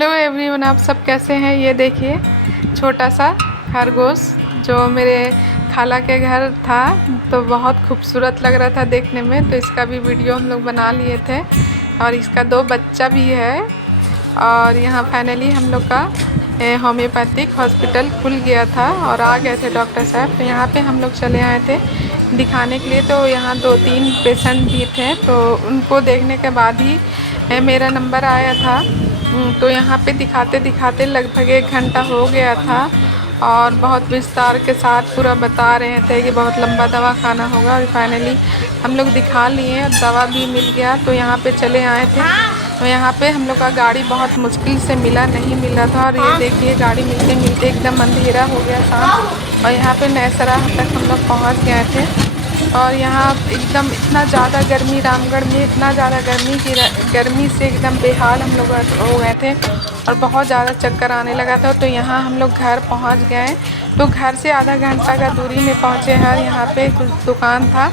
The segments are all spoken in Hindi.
हेलो एवरीवन, आप सब कैसे हैं। ये देखिए छोटा सा खरगोश जो मेरे खाला के घर था, तो बहुत खूबसूरत लग रहा था देखने में, तो इसका भी वीडियो हम लोग बना लिए थे और इसका 2 बच्चा भी है। और यहाँ फाइनली हम लोग का होम्योपैथिक हॉस्पिटल खुल गया था और आ गए थे डॉक्टर साहब। तो यहाँ पे हम लोग चले आए थे दिखाने के लिए। तो यहाँ 2-3 पेशेंट भी थे, तो उनको देखने के बाद ही मेरा नंबर आया था। तो यहाँ पे दिखाते दिखाते लगभग 1 घंटा हो गया था और बहुत विस्तार के साथ पूरा बता रहे थे कि बहुत लंबा दवा खाना होगा। और फाइनली हम लोग दिखा लिए और दवा भी मिल गया, तो यहाँ पे चले आए थे। तो यहाँ पे हम लोग का गाड़ी बहुत मुश्किल से नहीं मिला था। और ये देखिए गाड़ी मिलते मिलते एकदम अंधेरा हो गया था और यहाँ पे नैसरा तक हम लोग पहुँच गए थे। और यहाँ एकदम इतना ज़्यादा गर्मी, रामगढ़ में इतना ज़्यादा गर्मी की गर्मी से एकदम बेहाल हम लोग हो गए थे और बहुत ज़्यादा चक्कर आने लगा था। तो यहाँ हम लोग घर पहुँच गए। तो घर से आधा घंटा का दूरी में पहुँचे हैं। यहाँ पे कुछ दुकान था,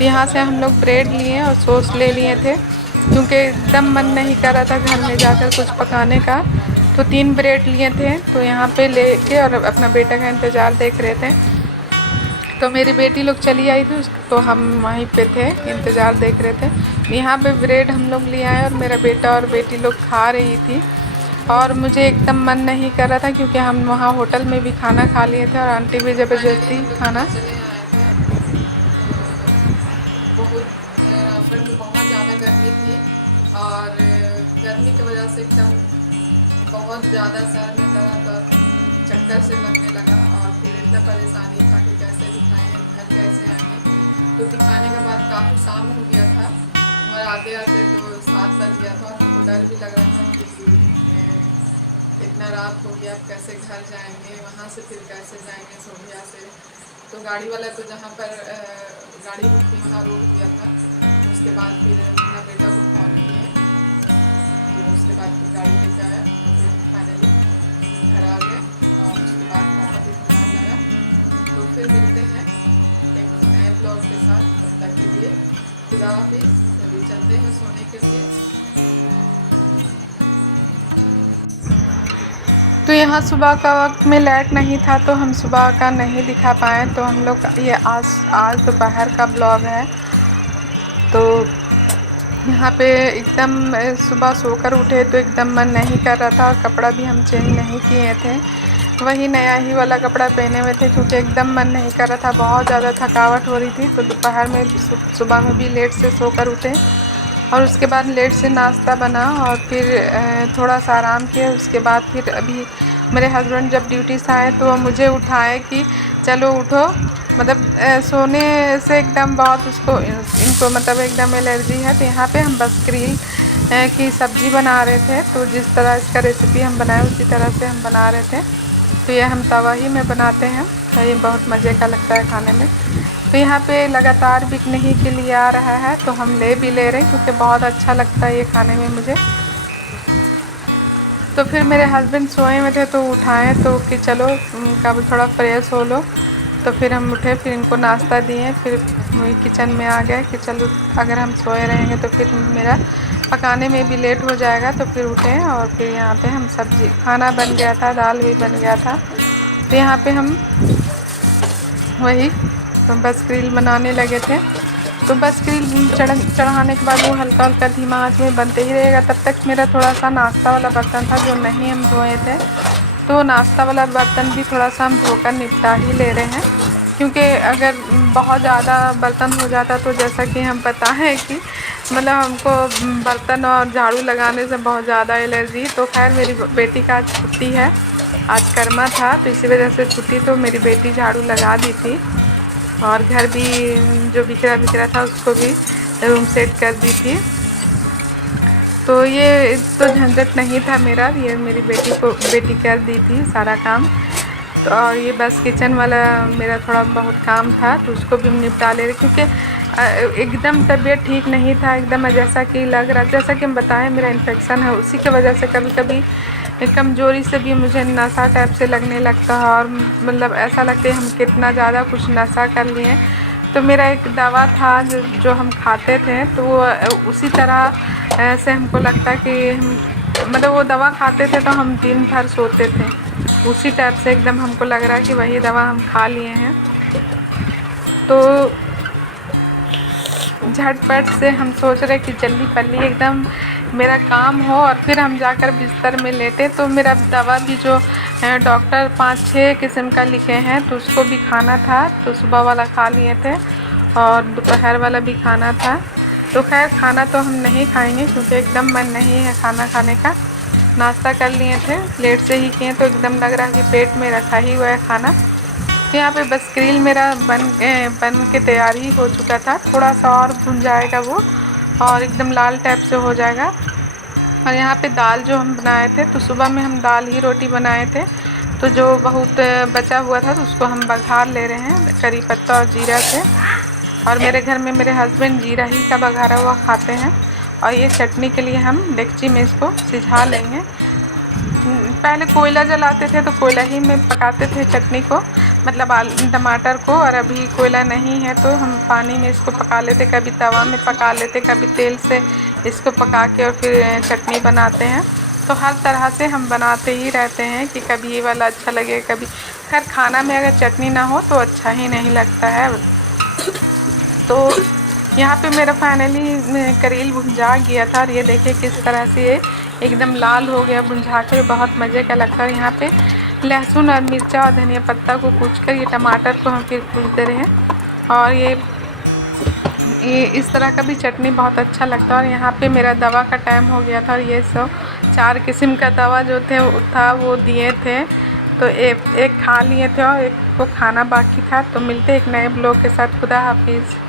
यहाँ से हम लोग ब्रेड लिए और सॉस ले लिए थे, क्योंकि एकदम मन नहीं कर रहा था घर में जाकर कुछ पकाने का। तो 3 ब्रेड लिए थे, तो यहाँ पे लेके और अपना बेटा का इंतज़ार देख रहे थे। तो मेरी बेटी लोग चली आई थी, तो हम वहीं पे थे, इंतज़ार देख रहे थे। यहाँ पे ब्रेड हम लोग ले आए और मेरा बेटा और बेटी लोग खा रही थी। और मुझे एकदम मन नहीं कर रहा था, क्योंकि हम वहाँ होटल में भी खाना खा लिए थे और आंटी भी ज़बरदस्ती खाना। कैसे जाएंगे सोनिया से। तो गाड़ी वाला तो जहाँ पर गाड़ी बुकिंग था रुक गया था। उसके बाद फिर मेरा बेटा को कॉल किया, उसके बाद फिर गाड़ी लेके आया, फाइनली घर आ गए। और उसके बाद तो फिर मिलते हैं एक नए ब्लॉग के साथ। तब तक के लिए खुदा हाफिज़। अभी चलते हैं सोने के लिए। तो यहाँ सुबह का वक्त में लाइट नहीं था, तो हम सुबह का नहीं दिखा पाए। तो हम लोग ये आज दोपहर का ब्लॉग है। तो यहाँ पे एकदम सुबह सोकर उठे तो एकदम मन नहीं कर रहा था और कपड़ा भी हम चेंज नहीं किए थे, वही नया ही वाला कपड़ा पहने हुए थे, क्योंकि एकदम मन नहीं कर रहा था, बहुत ज़्यादा थकावट हो रही थी। तो दोपहर में सुबह में भी लेट से सोकर उठे और उसके बाद लेट से नाश्ता बना और फिर थोड़ा सा आराम किया। उसके बाद फिर अभी मेरे हस्बैंड जब ड्यूटी से आए तो वो मुझे उठाए कि चलो उठो, मतलब सोने से एकदम बहुत इनको मतलब एकदम एलर्जी है। तो यहाँ पे हम बकरील की सब्ज़ी बना रहे थे। तो जिस तरह इसका रेसिपी हम बनाए उसी तरह से हम बना रहे थे। तो ये हम तवा ही में बनाते हैं, तो ये बहुत मज़े का लगता है खाने में। तो यहाँ पे लगातार बिकने ही के लिए आ रहा है, तो हम ले भी ले रहे हैं, क्योंकि बहुत अच्छा लगता है ये खाने में मुझे। तो फिर मेरे हस्बैंड सोए हुए थे, तो उठाएं तो कि चलो कब थोड़ा फ्रेश हो लो। तो फिर हम उठे, फिर इनको नाश्ता दिए, फिर किचन में आ गए कि चलो अगर हम सोए रहेंगे तो फिर मेरा पकाने में भी लेट हो जाएगा। तो फिर उठे और फिर यहाँ पे हम सब्ज़ी खाना बन गया था, दाल भी बन गया था। तो यहाँ पे हम वही तो बस ग्रिल बनाने लगे थे। तो बस ग्रिल चढ़ाने के बाद वो हल्का हल्का धीमा आंच में बनते ही रहेगा। तब तक मेरा थोड़ा सा नाश्ता वाला बर्तन था जो नहीं हम धोए थे, तो नाश्ता वाला बर्तन भी थोड़ा सा हम धोकर निपटा ही ले रहे हैं, क्योंकि अगर बहुत ज़्यादा बर्तन हो जाता तो जैसा कि हम पता है कि मतलब हमको बर्तन और झाड़ू लगाने से बहुत ज़्यादा एलर्जी। तो खैर मेरी बेटी का आज छुट्टी है, आज कर्मा था, तो इसी वजह से छुट्टी, तो मेरी बेटी झाड़ू लगा दी थी और घर भी जो बिखरा था उसको भी रूम सेट कर दी थी। तो ये तो झंझट नहीं था मेरा, ये मेरी बेटी कर दी थी सारा काम। तो और ये बस किचन वाला मेरा थोड़ा बहुत काम था, तो उसको भी हम निपटा ले रहे, क्योंकि एकदम तबीयत ठीक नहीं था एकदम, जैसा कि लग रहा, जैसा कि हम बताएं मेरा इन्फेक्शन है, उसी की वजह से कभी कभी कमज़ोरी से भी मुझे नशा टाइप से लगने लगता है। और मतलब ऐसा लगता है हम कितना ज़्यादा कुछ नशा कर लिए। तो मेरा एक दवा था जो हम खाते थे, तो वो उसी तरह से हमको लगता कि मतलब वो दवा खाते थे तो हम दिन भर सोते थे, उसी टाइप से एकदम हमको लग रहा है कि वही दवा हम खा लिए हैं। तो झटपट से हम सोच रहे कि जल्दी पल्ली एकदम मेरा काम हो और फिर हम जाकर बिस्तर में लेटे। तो मेरा दवा भी जो डॉक्टर 5-6 किस्म का लिखे हैं तो उसको भी खाना था, तो सुबह वाला खा लिए थे और दोपहर वाला भी खाना था। तो खैर खाना तो हम नहीं खाएंगे क्योंकि एकदम मन नहीं है खाना खाने का। नाश्ता कर लिए थे, लेट से ही किए तो एकदम लग रहा है कि पेट में रखा ही हुआ है खाना। यहाँ पे बस ग्रिल मेरा बन के तैयारी हो चुका था, थोड़ा सा और भुन जाएगा वो और एकदम लाल टाइप से हो जाएगा। और यहाँ पे दाल जो हम बनाए थे, तो सुबह में हम दाल ही रोटी बनाए थे, तो जो बहुत बचा हुआ था तो उसको हम बघार ले रहे हैं करी पत्ता और जीरा से। और मेरे घर में मेरे हस्बैंड जीरा ही का बघारा हुआ खाते हैं। और ये चटनी के लिए हम डेगची में इसको सिझा लेंगे। पहले कोयला जलाते थे तो कोयला ही में पकाते थे चटनी को, मतलब आलू टमाटर को। और अभी कोयला नहीं है तो हम पानी में इसको पका लेते, कभी तवा में पका लेते, कभी तेल से इसको पका के और फिर चटनी बनाते हैं। तो हर तरह से हम बनाते ही रहते हैं कि कभी ये वाला अच्छा लगे, कभी खैर खाना में अगर चटनी ना हो तो अच्छा ही नहीं लगता है। तो यहाँ पे मेरा फाइनली करील भुंजा गया था और ये देखिए किस तरह से एकदम लाल हो गया भुंजा के, बहुत मज़े का लगता है। यहाँ पे लहसुन और मिर्चा और धनिया पत्ता को कूच कर ये टमाटर को हम फिर कूच दे रहे हैं। और ये इस तरह का भी चटनी बहुत अच्छा लगता है। और यहाँ पे मेरा दवा का टाइम हो गया था और ये सब 4 किस्म का दवा जो थे वो दिए थे, तो एक खा लिए थे और एक को खाना बाकी था। तो मिलते एक नए ब्लॉग के साथ। खुदा हाफिज़।